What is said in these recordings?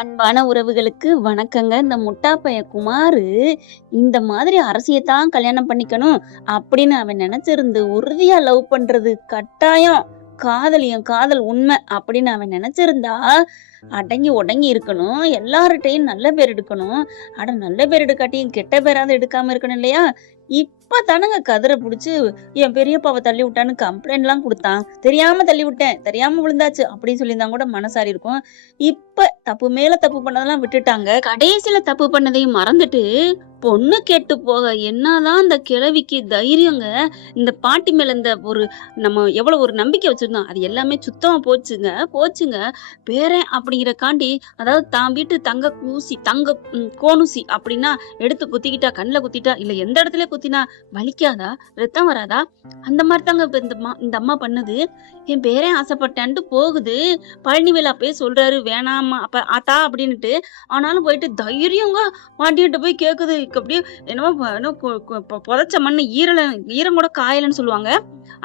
அன்பான உறவுகளுக்கு வணக்கங்க. இந்த முட்டா பையன் குமாரு, இந்த மாதிரி அரசியத்தான் கல்யாணம் பண்ணிக்கணும் அப்படின்னு அவன் நெனச்சிருந்து உறுதியா லவ் பண்றது கட்டாயம். காதல் என் காதல் உண்மை அப்படின்னு அவன் நெனச்சிருந்தா, அடங்கி ஒடங்கி இருக்கணும். எல்லார்ட்டயும் நல்ல பேர் எடுக்கணும். அட நல்ல பேர் எடுக்காட்டியும் கெட்ட பேராவது எடுக்காம இருக்கணும் இல்லையா? இப்ப தானங்க கதிர புடிச்சு என் பெரியப்பாவ தள்ளி விட்டான்னு கம்ப்ளைண்ட்லாம் குடுத்தான். தெரியாம தள்ளி விட்டேன். தெரியாம விழுந்தாச்சு அப்படின்னு சொல்லியிருந்தா கூட மனசாரி இருக்கும். இப்ப தப்பு மேல தப்பு பண்ணதெல்லாம் விட்டுட்டாங்க. கடைசியில தப்பு பண்ணதையும் மறந்துட்டு, பொண்ணு கேட்டு போக என்னதான் அந்த கிழவிக்கு தைரியங்க. இந்த பாட்டி மேல இந்த ஒரு நம்ம எவ்வளவு ஒரு நம்பிக்கை வச்சிருந்தோம். அது எல்லாமே சுத்தமா போச்சுங்க. போச்சுங்க. பேரன் அப்படிங்கிறக்காண்டி, அதாவது தான் வீட்டு தங்க ஊசி, தங்க கோணூசி அப்படின்னா எடுத்து குத்திக்கிட்டா, கண்ணுல குத்திட்டா, இல்ல எந்த இடத்துல குத்தினா வலிக்காதா? ரத்தம் வராதா? அந்த மாதிரி தாங்க இப்ப இந்த அம்மா பண்ணுது. என் பேரன் ஆசைப்பட்டான்ட்டு போகுது. பழனிவேல் அப்பயே சொல்றாரு வேணாம்மா அப்ப ஆத்தா அப்படின்னுட்டு. ஆனாலும் போயிட்டு தைரியங்க பாண்டியன்ட்ட போய் கேக்குது. அப்படியே என்னமோ புதைச்ச மண்ணு ஈரம் கூட காயலன்னு சொல்லுவாங்க.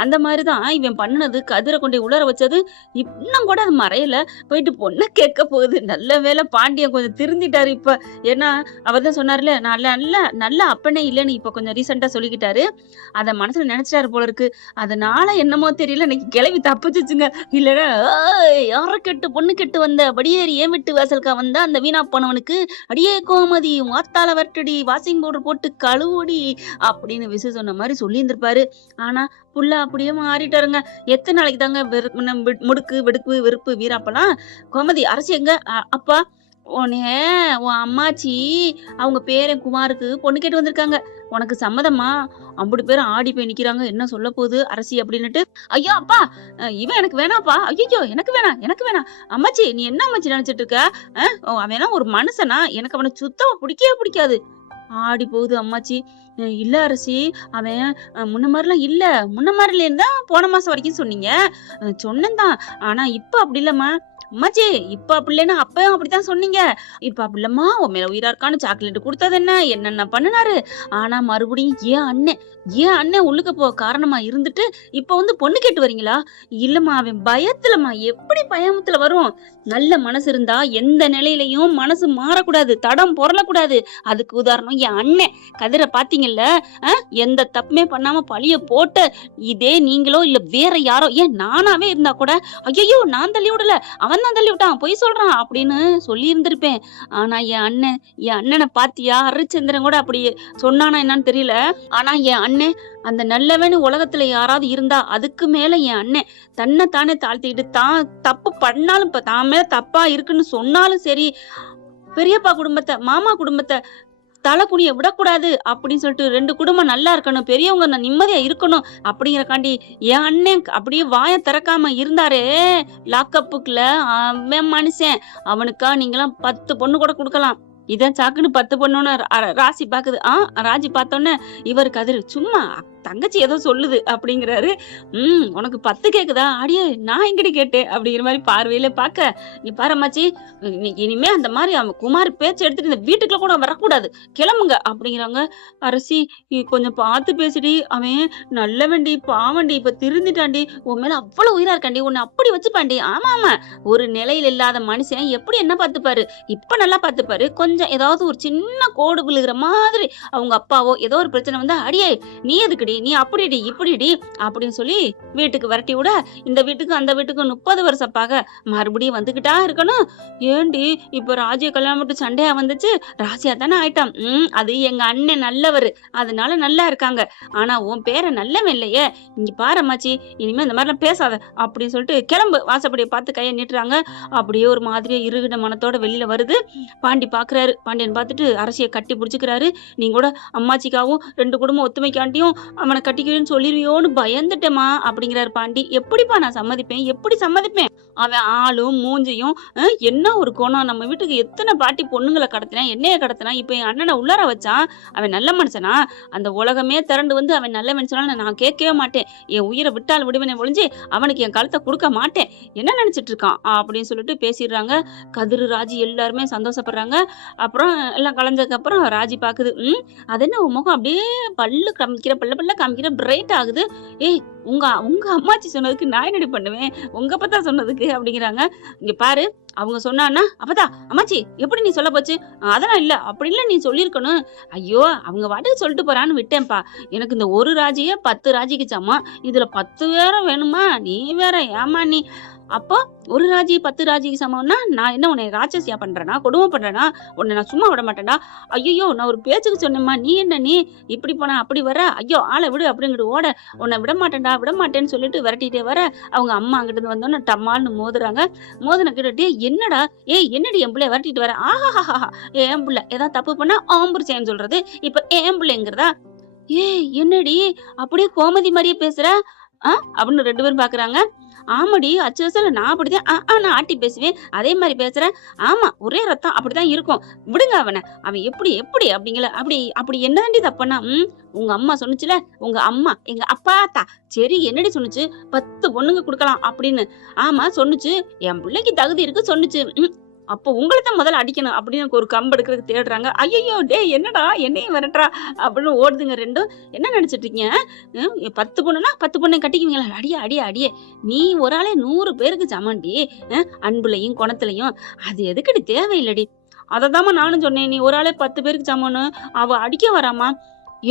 அந்த மாதிரிதான் இவன் பண்ணது. கதிரை கொண்டு உளர வச்சது இன்னும் கூட அது மறையல. போயிட்டு பொண்ணை கேட்க போகுது. நல்ல வேளை பாண்டியன் கொஞ்சம் திருந்திட்டாரு இப்ப. ஏன்னா அவர்தான் சொன்னார்ல, நல்ல நல்ல நல்ல அப்பனே இல்லைன்னு இப்ப கொஞ்சம் ரீசெண்டா சொல்லிக்கிட்டாரு. அத மனசுல நினைச்சிட்டாரு போல இருக்கு. அதனால என்னமோ தெரியல, இன்னைக்கு கிளவி தப்பிச்சுச்சுங்க. இல்லன்னா யார கெட்டு பொண்ணு கெட்டு வந்த படியேறி ஏன் விட்டு வாசல்கா வந்தா அந்த வீணா போனவனுக்கு அடியே கோமதி வாத்தால வரட்டடி வாஷிங் பவுடர் போட்டு கழுவுடி அப்படின்னு விசு சொன்ன மாதிரி சொல்லி இருந்திருப்பாரு. ஆனா புள்ள அப்படியே மாறிட்டாருங்க. எத்தனை நாளைக்கு தாங்க முடுக்கு வெடுக்கு வெறுப்பு வீராப்பெல்லாம். கோமதி அரசி எங்க? அப்பா உன் அம்மாச்சி அவங்க பேரன் குமாருக்கு பொண்ணு கேட்டு வந்திருக்காங்க. உனக்கு சம்மதமா? அம்புடு பேரும் ஆடி போய் நிக்கிறாங்க. என்ன சொல்ல போகுது அரசி அப்படின்னுட்டு. ஐயோ அப்பா, இவன் எனக்கு வேணாப்பா. ஐயோ எனக்கு வேணாம், எனக்கு வேணாம். அம்மாச்சி நீ என்ன அம்மாச்சி நினைச்சிட்டு இருக்க? அவனா ஒரு மனுஷனா? எனக்கு அவனை சுத்தமா பிடிக்கவே பிடிக்காது. ஆடி போகுது அம்மாச்சி. இல்ல அரசி, அவன் முன்ன மாதிரிலாம் இல்ல. முன்ன மாதிரில இருந்தா போன மாசம் வரைக்கும் சொன்னீங்க. சொன்னேன்தான். ஆனா இப்ப அப்படி இல்லம்மா. அம்மாச்சி இப்ப அப்படி இல்லைன்னா அப்பயும் அப்படித்தான் சொன்னீங்க. இப்ப அப்படி இல்லம்மா. உன் மேல உயிரா இருக்கான்னு சாக்லேட் கொடுத்தது என்ன, என்னென்ன பண்ணினாரு. ஆனா மறுபடியும் ஏன் அண்ணன் உள்ளுக்க போக காரணமா இருந்துட்டு இப்ப வந்து பொண்ணு கேட்டு வரீங்களா? இல்லம்மா அவன் பயத்துலம்மா. எப்படி பயத்துல வரும்? நல்ல மனசு இருந்தா எந்த நிலையிலையும் மனசு மாறக்கூடாது, தடம் பொறலக்கூடாது. அதுக்கு உதாரணம் என் அண்ணன் கதிரை பாத்தீங்கல்ல. எந்த தப்புமே பண்ணாம பழிய போட்ட இதே நீங்களோ இல்ல வேற யாரோ, ஏன் நானாவே இருந்தா கூட ஐயோ நான் தள்ளி விடல, அவன் தான் தள்ளி விட்டான், பொய் சொல்றான் அப்படின்னு சொல்லி இருந்திருப்பேன். ஆனா என் அண்ணனை பாத்தியா? ஹரிச்சந்திரன் கூட அப்படி சொன்னானா என்னன்னு தெரியல. ஆனா என் அண்ணன் அந்த நல்லவனு உலகத்துல யாராவது இருந்தா அதுக்கு மேல என் அண்ணன் தன்னை தானே தாழ்த்திக்கிட்டு தான் தப்பு பண்ணாலும் இப்ப தான் மேல தப்பா இருக்குன்னு சொன்னாலும் சரி, பெரியப்பா குடும்பத்தை மாமா குடும்பத்தை தலை குனிய விடக்கூடாது அப்படின்னு சொல்லிட்டு 2 குடும்பம் நல்லா இருக்கணும், பெரியவங்க நிம்மதியா இருக்கணும் அப்படிங்கறக்காண்டி என் அண்ணன் அப்படியே வாய திறக்காம இருந்தாரே லாக்கப்புக்குள்ள. அவன் மனுஷன். அவனுக்கா நீங்களாம் 10 பொண்ணு கூட கொடுக்கலாம். இதான் சாக்குன்னு 10 பொண்ணுன்னு ராசி பாக்குது. ராஜி பார்த்தோன்னே இவர் கதிர் சும்மா தங்கச்சி ஏதோ சொல்லுது அப்படிங்கிறாரு. உனக்கு 10 கேக்குதா? அடியே நான் எங்கடி கேட்டேன் அப்படிங்கிற மாதிரி பார்வையில பாக்க, நீ பாரம்மாச்சி இனிமே அந்த மாதிரி அவன் குமார் பேச்சு எடுத்துட்டு இந்த வீட்டுக்குள்ள கூட வரக்கூடாது, கிளம்புங்க அப்படிங்கிறாங்க. அரசி கொஞ்சம் பார்த்து பேசிடி, அவன் நல்லவண்டி பாவண்டி, இப்ப திருந்திட்டாண்டி, உன் மேல அவ்வளவு உயிரா இருக்காண்டி, உன்னை அப்படி வச்சுப்பாண்டி. ஆமா ஒரு நிலையில இல்லாத மனுஷன் எப்படி என்ன பார்த்துப்பாரு? இப்ப நல்லா பார்த்துப்பாரு. கொஞ்சம் ஏதாவது ஒரு சின்ன கோடு விழுகிற மாதிரி அவங்க அப்பாவோ ஏதோ ஒரு பிரச்சனை வந்தா அடியே நீ எதுக்குடி, நீ அப்படிடி இப்படிடி அப்படின்னு சொல்லி வீட்டுக்கு விரட்டி விட, இந்த வீட்டுக்கு அந்த வீட்டுக்கு 30 வருஷம் பாக மறுபடியும் வந்துகிட்டா இருக்கணும். ஏண்டி இப்ப ராஜிய கல்யாணம் மட்டும் சண்டையா வந்துச்சு, ராசியா தானே ஆயிட்டான். அது எங்க அண்ணன் நல்லவர், அதனால நல்லா இருக்காங்க. ஆனா உன் பேரை நல்லவன் இல்லையே. இங்க பாரம்மாச்சி இனிமே இந்த மாதிரிலாம் பேசாத அப்படின்னு சொல்லிட்டு கிளம்பு. வாசப்படியை பார்த்து கையை நீட்டுறாங்க. அப்படியே ஒரு மாதிரி இருகிட மனத்தோட வெளியில வருது. பாண்டி பாக்குறாரு. பாண்டியன் பார்த்துட்டு அரசியை கட்டி பிடிச்சிக்கிறாரு. நீங்க கூட அம்மாச்சிக்காவும் 2 குடும்பம் ஒத்துமைக்காண்டியும் அவனை கட்டிக்கிறேன்னு சொல்லிருவியோன்னு பயந்துட்டேமா அப்படிங்கிறாரு பாண்டி. எப்படிப்பா நான் சம்மதிப்பேன்? எப்படி சம்மதிப்பேன்? அவன் ஆளும் மூஞ்சியும் என்ன ஒரு கோணம். நம்ம வீட்டுக்கு எத்தனை பாட்டி பொண்ணுங்களை கடத்தினா, என்னைய கடத்தினா, இப்ப என் அண்ணனை உள்ளார வச்சான். அவன் நல்ல மனுஷனா? அந்த உலகமே திரண்டு வந்து அவன் நல்ல மனுஷனா நான் கேட்கவே மாட்டேன். என் உயிரை விட்டால் விடுவனை ஒழிஞ்சு அவனுக்கு என் கழுத்தை கொடுக்க மாட்டேன். என்ன நினைச்சிட்டு இருக்கான் அப்படின்னு சொல்லிட்டு பேசிடுறாங்க. கதிரு ராஜி எல்லாருமே சந்தோஷப்படுறாங்க. அப்புறம் எல்லாம் கலைஞ்சதுக்கு அப்புறம் ராஜி பாக்குது. அது என்ன உன் முகம் அப்படியே பல்லு காமிக்கிற, பல்ல அப்படிலாம் காமிக்கிற பிரைட் ஆகுது. ஏய் உங்க உங்க அம்மாச்சி சொன்னதுக்கு நான் என்னடி பண்ணுவேன், உங்க அப்பத்தா சொன்னதுக்கு அப்படிங்கிறாங்க. இங்க பாரு, அவங்க சொன்னான்னா அப்பதா அம்மாச்சி எப்படி நீ சொல்ல போச்சு, அதெல்லாம் இல்ல அப்படி இல்ல நீ சொல்லியிருக்கணும். ஐயோ அவங்க வாட்டுக்கு சொல்லிட்டு போறான்னு விட்டேன்ப்பா. எனக்கு இந்த ஒரு ராஜியே 10 ராஜிக்கு சமம், இதுல 10 வேற வேணுமா, நீ வேற ஏமா நீ. அப்போ ஒரு ராஜி 10 ராஜிக்கு சமம்னா நான் என்ன உன்னை ராட்சசியா பண்றேனா, கொடுமை பண்றேனா, உன்னை நான் சும்மா விட மாட்டேன்டா. ஐயோ நான் ஒரு பேச்சுக்கு சொன்னேம்மா, நீ என்ன நீ இப்படி போனா அப்படி வர, ஐயோ ஆளை விடு அப்படிங்கிட்டு ஓட, உன்னை விட மாட்டேன்டா விட மாட்டேன்னு சொல்லிட்டு விரட்டிட்டே வர, அவங்க அம்மா அங்கிட்டு இருந்து வந்தோன்னு டம்மால்னு மோதுறாங்க. மோதின கிட்டே என்னடா, ஏய் என்னடி என் பிள்ளைய விரட்டிட்டு வர, ஆஹாஹா என் பிள்ளை ஏதாவது தப்பு பண்ணா ஆம்புரிச்சேன்னு சொல்றது, இப்ப என் பிள்ளைங்கிறதா, ஏய் என்னடி அப்படியே கோமதி மாதிரியே பேசுற அப்படின்னு 2 பேரும் பாக்குறாங்க. ஆமாடி அச்சு அசல நான் அப்படிதான் நான் ஆட்டி பேசுவேன், அதே மாதிரி பேசுறேன். ஆமா ஒரே ரத்தம் அப்படிதான் இருக்கும், விடுங்க அவனை, அவன் எப்படி எப்படி அப்படிங்கல, அப்படி அப்படி என்னதாண்டி தப்பண்ணா, உங்க அம்மா சொன்னுச்சுல, உங்க அம்மா எங்க அப்பாத்தா, சரி என்னடி சொன்னுச்சு, 10 பொண்ணுங்க கொடுக்கலாம் அப்படின்னு. ஆமா சொன்னுச்சு, என் பிள்ளைக்கு தகுதி இருக்கு சொன்னுச்சு. அப்போ உங்களை தான் முதல்ல அடிக்கணும் அப்படின்னு எனக்கு ஒரு கம்பு எடுக்கிறதுக்கு தேடுறாங்க. ஐயோ டே என்னடா என்னையும் விரட்டுறா அப்படின்னு ஓடுதுங்க ரெண்டும். என்ன நினைச்சிட்டு இருக்கீங்க, 10 பொண்ணுனா 10 பொண்ணை கட்டிக்குவீங்களா, அடியே அடியே அடியே, நீ ஒரு ஆளே 100 பேருக்கு சமண்டி, அன்புலையும் குணத்துலையும், அது எதுக்கடி தேவையில்லடி. அததாம்மா நானும் சொன்னேன், நீ ஒரு ஆளே 10 பேருக்கு சமன்னு, அவ அடிக்க வராமா.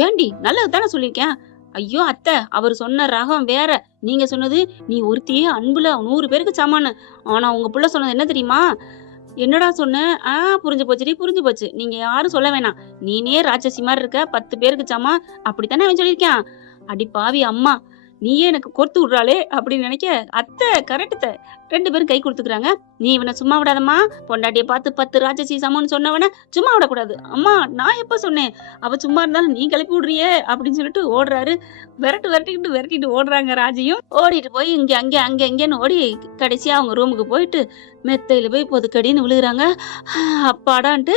ஏண்டி நல்லது தானே சொல்லியிருக்கேன். ஐயோ அத்தை அவர் சொன்ன ரகம் வேற, நீங்க சொன்னது நீ ஒருத்தியே அன்புல 100 பேருக்கு சமன்னு. ஆனா உங்க புள்ள சொன்னது என்ன தெரியுமா, என்னடா சொன்ன, புரிஞ்சு போச்சுடி புரிஞ்சு போச்சு, நீங்க யாரும் சொல்ல வேணாம், நீனே ராட்சசி மாதிரி இருக்க, 10 பேருக்கு சமா, அப்படித்தானே அவன் சொல்லியிருக்கான். அடி பாவி அம்மா, நீயே எனக்கு கொடுத்து விடுறாளே அப்படின்னு நினைக்க, அத்தை கரெக்டு 2 பேரும் கை கொடுத்துக்கிறாங்க. நீ இவனை சும்மா விடாதம்மா, பொண்டாட்டியை பார்த்து 10 ராட்சசி சமம்னு சொன்னவன சும்மா விடக்கூடாது. அம்மா நான் எப்ப சொன்னேன், அவ சும்மா இருந்தாலும் நீ கிளப்பி விடுறியே அப்படின்னு சொல்லிட்டு ஓடுறாரு. விரட்டிட்டு ஓடுறாங்க. ராஜியும் ஓடிட்டு போய் இங்க அங்கே அங்க எங்கேன்னு ஓடி கடைசியா அவங்க ரூமுக்கு போயிட்டு மெத்தையில போய் பொதுக்கடின்னு விழுகுறாங்க. அப்பாடான்ட்டு,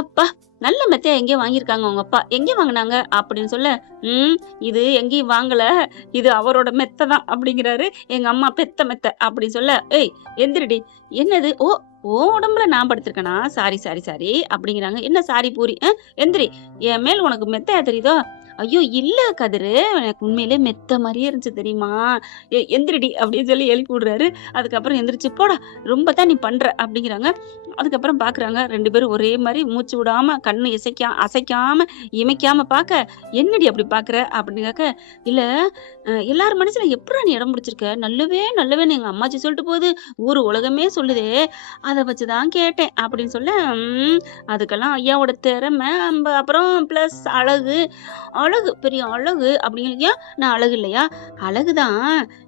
அப்பா நல்ல மெத்தையா எங்கேயும் வாங்கியிருக்காங்க உங்க அப்பா, எங்கே வாங்கினாங்க அப்படின்னு சொல்ல, இது எங்கேயும் வாங்கல, இது அவரோட மெத்தை தான் அப்படிங்கிறாரு. எங்க அம்மா பெத்த மெத்தை அப்படின்னு சொல்ல, ஏய் எந்திரடி, என்னது, ஓ உடம்புல நான் படுத்திருக்கேனா, சாரி சாரி சாரி அப்படிங்கிறாங்க. என்ன சாரி பூரி, எந்திரி, என் மேல் உனக்கு மெத்தையா தெரியுதோ. ஐயோ இல்ல கதிரு, எனக்கு உண்மையிலே மெத்த மாதிரியே இருந்துச்சு தெரியுமா, எந்திரடி அப்படின்னு சொல்லி எழுப்பி விடுறாரு. அதுக்கப்புறம் எந்திரிச்சு போடா ரொம்ப தான் நீ பண்ற அப்படிங்கிறாங்க. அதுக்கப்புறம் பாக்குறாங்க 2 பேரும் ஒரே மாதிரி மூச்சு விடாம கண்ணு அசைக்காம இமைக்காம பாக்க, என்னடி அப்படி பாக்குற அப்படின்னு கேட்க, இல்ல எல்லாரும் மனசுல எப்படி நீ இடம் பிடிச்சிருக்க, நல்லவேன்னு எங்க அம்மாச்சி சொல்லிட்டு போகுது, ஊரு உலகமே சொல்லுதே, அதை வச்சுதான் கேட்டேன் அப்படின்னு சொல்ல, அதுக்கெல்லாம் ஐயாவோட திறமை, அப்புறம் பிளஸ் அழகு பெரிய அழகு அப்படிங்க. நான் அழகு இல்லையா, அழகுதான்,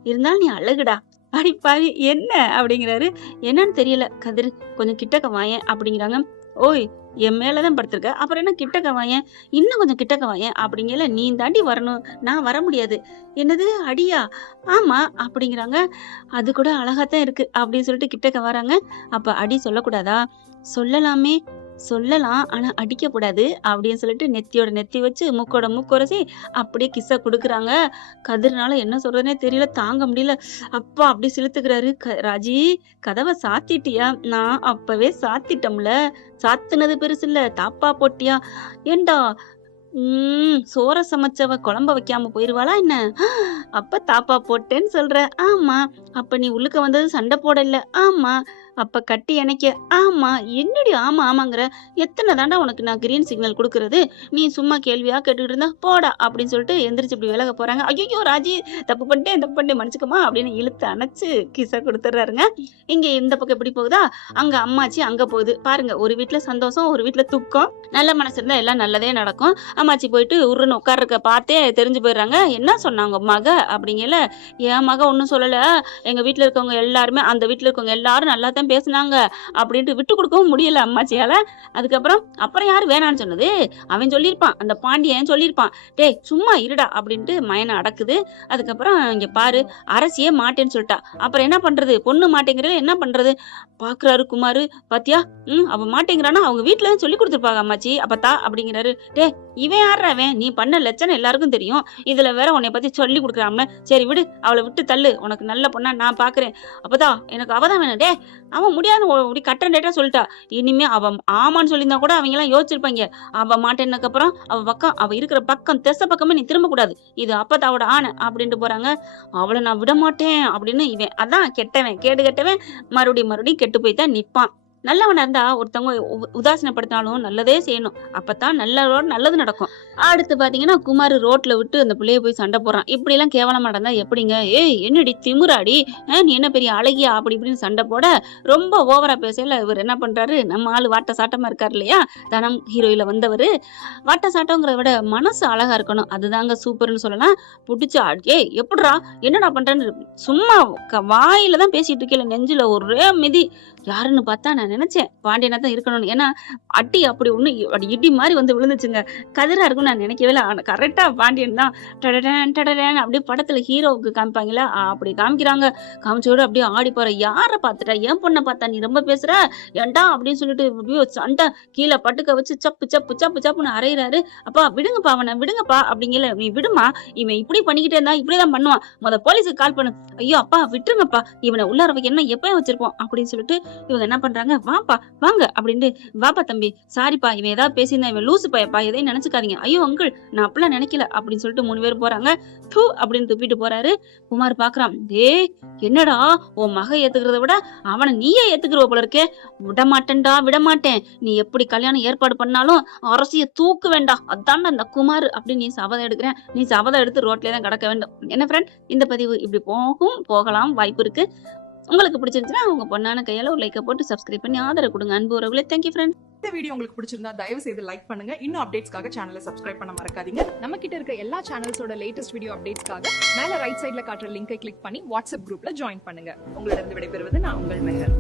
இருந்தாலும் நீ அழகுடா. அடிப்பாவி என்ன அப்படிங்கிறாரு. என்னன்னு தெரியல கதிர், கொஞ்சம் கிட்டக்க வாயேன் அப்படிங்கிறாங்க. ஓய் என் மேலதான் படுத்திருக்க, அப்புறம் என்ன கிட்டக்க வாயேன், இன்னும் கொஞ்சம் கிட்டக்க வாயேன் அப்படிங்கல, நீ தாண்டி வரணும், நான் வர முடியாது. என்னது அடியா, ஆமா அப்படிங்கிறாங்க. அது கூட அழகாத்தான் இருக்கு அப்படின்னு சொல்லிட்டு கிட்டக்க வராங்க. அப்ப அடி சொல்லக்கூடாதா, சொல்லலாமே, சொல்லலாம் ஆனா அடிக்க கூடாது அப்படின்னு சொல்லிட்டு நெத்தியோட நெத்தி வச்சு மூக்கோட மூக்குரசி அப்படியே கிஸ்ஸ கொடுக்குறாங்க. கதிர்னால என்ன சொல்றதுனே தெரியல, தாங்க முடியல. அப்பா அப்படி சிலுத்துக்கிறாரு. ராஜி கதவை சாத்திட்டியா, நான் அப்பவே சாத்திட்டோம்ல, சாத்துனது பெருசு இல்ல, தாப்பா போட்டியா, ஏண்டா சோற சமைச்சவ குழம்ப வைக்காம போயிருவாளா என்ன, அப்ப தாப்பா போட்டேன்னு சொல்ற, ஆமா, அப்ப நீ உள்ளுக்க வந்தது சண்டை போடல, ஆமா, அப்ப கட்டி அணைக்க, ஆமா, என்னடி ஆமா ஆமாங்கிற, எத்தனை தாண்டா உனக்கு நான் கிரீன் சிக்னல் கொடுக்கறது, நீ சும்மா கேள்வியா கேட்டுக்கிட்டு இருந்தா போடா அப்படின்னு சொல்லிட்டு எந்திரிச்சு இப்படி விலக போறாங்க. ஐயோ ராஜி தப்பு பண்ணிட்டேன் மன்னிச்சுக்கமா அப்படின்னு இழுத்து அணைச்சு கிச கொடுத்துறாருங்க. இங்க இந்த பக்கம் எப்படி போகுதா, அங்க அம்மாச்சி அங்க போகுது பாருங்க. ஒரு வீட்டுல சந்தோஷம், ஒரு வீட்டுல துக்கம். நல்ல மனசு இருந்தா எல்லாம் நல்லதே நடக்கும். அம்மாச்சி போயிட்டு உருன்னு உட்கார்றக்க பார்த்தே தெரிஞ்சு போயிடுறாங்க. என்ன சொன்னாங்க மக அப்படிங்கல, என் மக ஒன்னும் சொல்லல, எங்க வீட்டுல இருக்கவங்க எல்லாருமே, அந்த வீட்டுல இருக்கவங்க எல்லாரும் நல்லா தான் பேசினாங்க அப்படின்ட்டு விட்டு கொடுக்கவும் முடியல அம்மாச்சியால. அப்புறம் யாரு வேணான்னு சொன்னது, அவன் சொல்லியிருப்பான், அந்த பாண்டியன் சொல்லியிருப்பான், டேய் சும்மா இருடா அப்படின்ட்டு மயனை அடக்குது. அதுக்கப்புறம் இங்க பாரு, அரசியே மாட்டேன்னு சொல்லிட்டா, அப்புறம் என்ன பண்றது, பொண்ணு மாட்டேங்கிறத என்ன பண்றது பாக்குறாரு குமாரு. பாத்தியா அவ மாட்டேங்கிறானா, அவங்க வீட்டுல சொல்லி கொடுத்துருப்பாங்க அம்மாச்சி அப்பத்தா அப்படிங்கிறாரு. டே இவன் யார்றா அவன்? நீ பண்ண லட்சணம் எல்லாருக்கும் தெரியும். இதுல வேற உன்னை பத்தி சொல்லி கொடுக்குறாம. சரி விடு, அவளை விட்டு தள்ளு. உனக்கு நல்ல பொண்ணா நான் பாக்குறேன். அப்பதான் எனக்கு அவதான் வேணும். டே, அவன் முடியாதுன்னு அப்படி கட்டன் டேட்டா சொல்லிட்டா. இனிமே அவ ஆமான்னு சொல்லியிருந்தா கூட அவங்க எல்லாம் யோசிச்சிருப்பாங்க. அவ மாட்டேன்னக்கு அப்புறம் அவ இருக்கிற பக்கம் திசை பக்கமே நீ திரும்ப கூடாது. இது அப்பதாவோட ஆணை அப்படின்ட்டு போறாங்க. அவளை நான் விட மாட்டேன் அப்படின்னு இவன் அதான் கெட்டவன், கேடு கெட்டவன் மறுபடியும் கெட்டு போய் தான் நிப்பான். நல்லவனா இருந்தா ஒருத்தவங்க உதாசீனப்படுத்தினாலும் நல்லதே செய்யணும். அப்பதான் நல்லது நடக்கும். அடுத்து பாத்தீங்கன்னா குமார் ரோட்ல விட்டு அந்த பிள்ளைய போய் சண்டை போடுறான். இப்படி எல்லாம் கேவலமா நடந்தா எப்படிங்க? ஏய் என்னடி திமுறாடி, நீ என்ன பெரிய அழகியா அப்படி இப்படின்னு சண்டை போட ரொம்ப ஓவரா பேசல. இவர் என்ன பண்றாரு, நம்ம ஆளு வாட்ட சாட்டமா இருக்காரு இல்லையா, தனம் ஹீரோயில வந்தவரு. வாட்ட சாட்டங்கிறத விட மனசு அழகா இருக்கணும், அதுதாங்க சூப்பர்னு சொல்லலாம். புடிச்சு ஏய் எப்படிரா என்னடா பண்றேன்னு சும்மா வாயில தான் பேசிட்டு இருக்கல, நெஞ்சில ஒரே மிதி. யாருன்னு பார்த்தா நான் நினைச்சேன் பாண்டியனா தான் இருக்கணும்னு. ஏன்னா அடி அப்படி ஒண்ணு இடி மாதிரி வந்து விழுந்துச்சுங்க. கதிரா இருக்கும்னு நான் நினைக்கவே இல்லை. ஆனா கரெக்டா பாண்டியன் தான் டடடன் அப்படியே படத்துல ஹீரோவுக்கு காமிப்பாங்களா அப்படி காமிக்கிறாங்க. காமிச்சோட அப்படியே ஆடி போற. யாரை பார்த்துட்டா? என் பொண்ணை பார்த்தா நீ ரொம்ப பேசுற ஏன்டா அப்படின்னு சொல்லிட்டு அப்படியே சண்டை கீழே பட்டுக்க வச்சு சப்பு சப்பு சப்பு சப்புன்னு அரைகிறாரு. அப்பா விடுங்கப்பா, அவனை விடுங்கப்பா அப்படிங்கல. நீ விடுமா, இவன் இப்படி பண்ணிக்கிட்டே இருந்தா இப்படிதான் பண்ணுவான், போலீஸுக்கு கால் பண்ணு. ஐயோ அப்பா விட்டுருங்கப்பா, இவனை உள்ளார என்ன எப்பயும் வச்சிருப்போம் அப்படின்னு சொல்லிட்டு இவங்க என்ன பண்றாங்க, வாப்பா வாங்க அப்படின்ட்டு, வாப்பா தம்பி, சாரிப்பா இவன் ஏதாவது பேசியிருந்தா, இவன் லூசு பையப்பா, எதையும் நினைச்சுக்காதீங்க. ஐயோ அங்கிள் நான் அப்படிலாம் நினைக்கல அப்படின்னு சொல்லிட்டு 3 பேர் போறாங்க. தூ அப்படின்னு துப்பிட்டு போறாரு. குமார் பாக்குறான், என்னடா உன் மக ஏத்துக்கிறத விட அவனை நீயே ஏத்துக்கிறவ போல இருக்கே. விடமாட்டேன்டா விடமாட்டேன், நீ எப்படி கல்யாணம் ஏற்பாடு பண்ணாலும் அரசிய தூக்கு வேண்டாம், அதான்டா அந்த குமார் அப்படின்னு நீ சபதம் எடுக்கிறேன். நீ சபதம் எடுத்து ரோட்லயே தான் கிடக்க வேண்டும். என்ன ஃப்ரெண்ட், இந்த பதிவு இப்படி போகலாம், வாய்ப்பு இருக்கு. உங்களுக்கு பிடிச்சிருந்துச்சுன்னா உங்க பொண்ணான கையால ஒரு லைக்கை போட்டு சப்ஸ்கிரைப் பண்ணி ஆதரவு கொடுங்க. அன்பு உறவுகளே, தேங்க்யூ ஃப்ரெண்ட். இந்த வீடியோ உங்களுக்கு பிடிச்சிருந்தா தயவு செய்து லைக் பண்ணுங்க. இன்னும் அப்டேட்ஸ்க்காக சேனலை சப்ஸ்கிரைப் பண்ண மறக்காதீங்க. நம்ம கிட்ட இருக்க எல்லா சேனல்ஸோட லேட்டஸ்ட் வீடியோ அப்டேட்ஸ்க்காக மேல ரைட் சைடுல காட்டுற லிங்கை கிளிக் பண்ணி வாட்ஸ்அப் குரூப்ல ஜாயின் பண்ணுங்க. உங்களிடம் விடைபெறுவது நான் உங்கள் மெஹர்.